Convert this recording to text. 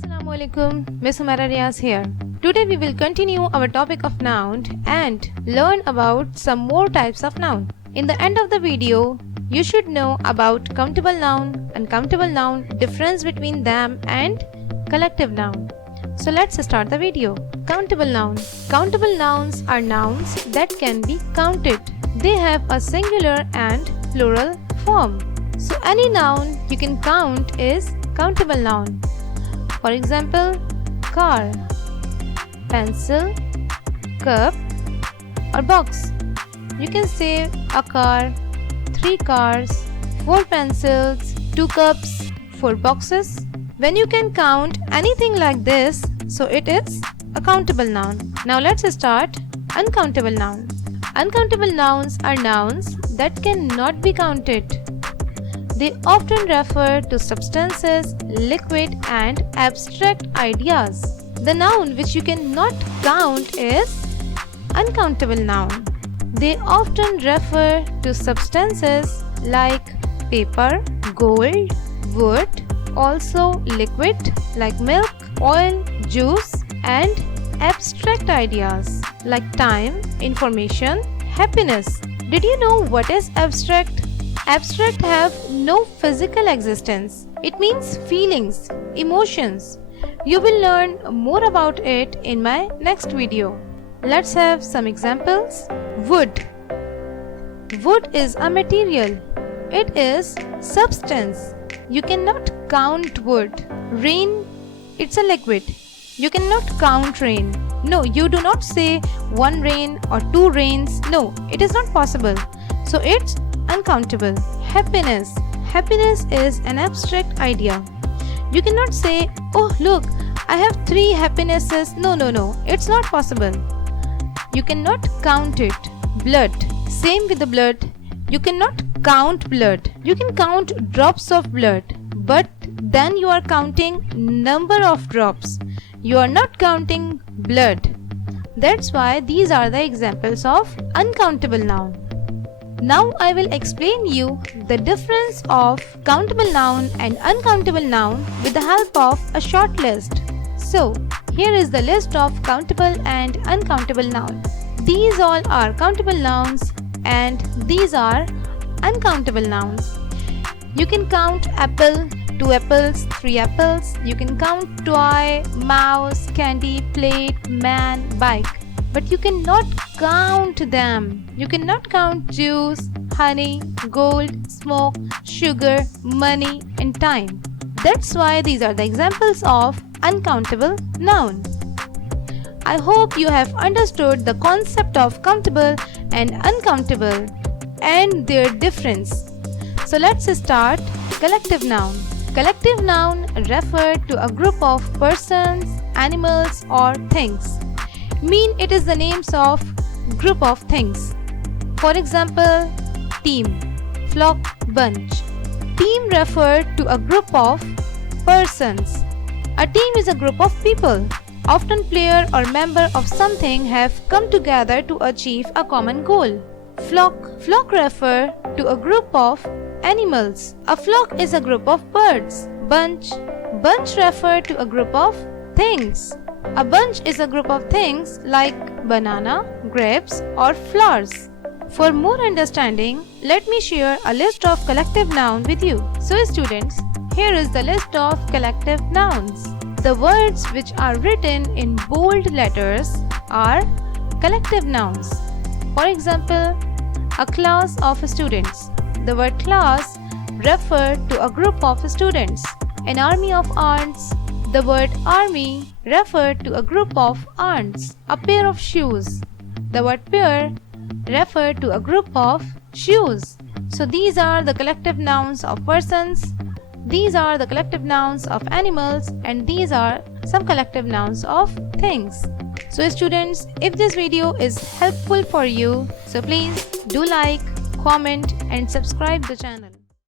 Assalamualaikum, Miss Humaira Riaz here. Today we will continue our topic of noun and learn about some more types of noun. In the end of the video, you should know about countable noun, uncountable noun, difference between them and collective noun. So let's start the video. Countable noun. Countable nouns are nouns that can be counted. They have a singular and plural form. So any noun you can count is countable noun. For example, car, pencil, cup or box. You can say a car, 3 cars, 4 pencils, 2 cups, 4 boxes. When you can count anything like this, so it is a countable noun. Now let's start uncountable noun. Uncountable nouns are nouns that cannot be counted. They often refer to substances, liquid and abstract ideas. The noun which you cannot count is uncountable noun. They often refer to substances like paper, gold, wood, also liquid like milk, oil, juice and abstract ideas like time, information, happiness. Did you know what is abstract? Abstract have no physical existence. It means feelings, emotions. You will learn more about it in my next video. Let's have some examples. Wood. Wood is a material. It is substance. You cannot count wood. Rain, it's a liquid. You cannot count rain. No, you do not say 1 rain or 2 rains. No, it is not possible. So it's uncountable. Happiness. Happiness is an abstract idea. You cannot say, oh look, I have 3 happinesses. No, it's not possible. You cannot count it. Blood. Same with the blood. You cannot count blood. You can count drops of blood, but then you are counting number of drops. You are not counting blood. That's why these are the examples of uncountable noun. Now I will explain you the difference of countable noun and uncountable noun with the help of a short list. So, here is the list of countable and uncountable noun. These all are countable nouns and these are uncountable nouns. You can count apple, 2 apples, 3 apples. You can count toy, mouse, candy, plate, man, bike. But you cannot count them. You cannot count juice, honey, gold, smoke, sugar, money and time. That's why these are the examples of uncountable noun. I hope you have understood the concept of countable and uncountable and their difference. So let's start collective noun. Collective noun refer to a group of persons, animals or things. Mean it is the names of group of things. For example, team, flock, bunch. Team refer to a group of persons. A team is a group of people. Often player or member of something have come together to achieve a common goal. Flock refer to a group of animals. A flock is a group of birds. Bunch refer to a group of things. A bunch is a group of things like banana, grapes or flowers. For more understanding, let me share a list of collective noun with you. So students, here is the list of collective nouns. The words which are written in bold letters are collective nouns. For example, a class of students. The word class refers to a group of students. An army of ants. The word army refers to a group of ants. A pair of shoes. The word pair refers to a group of shoes. So these are the collective nouns of persons. These are the collective nouns of animals and these are some collective nouns of things. So students, if this video is helpful for you, so please do like, comment and subscribe the channel.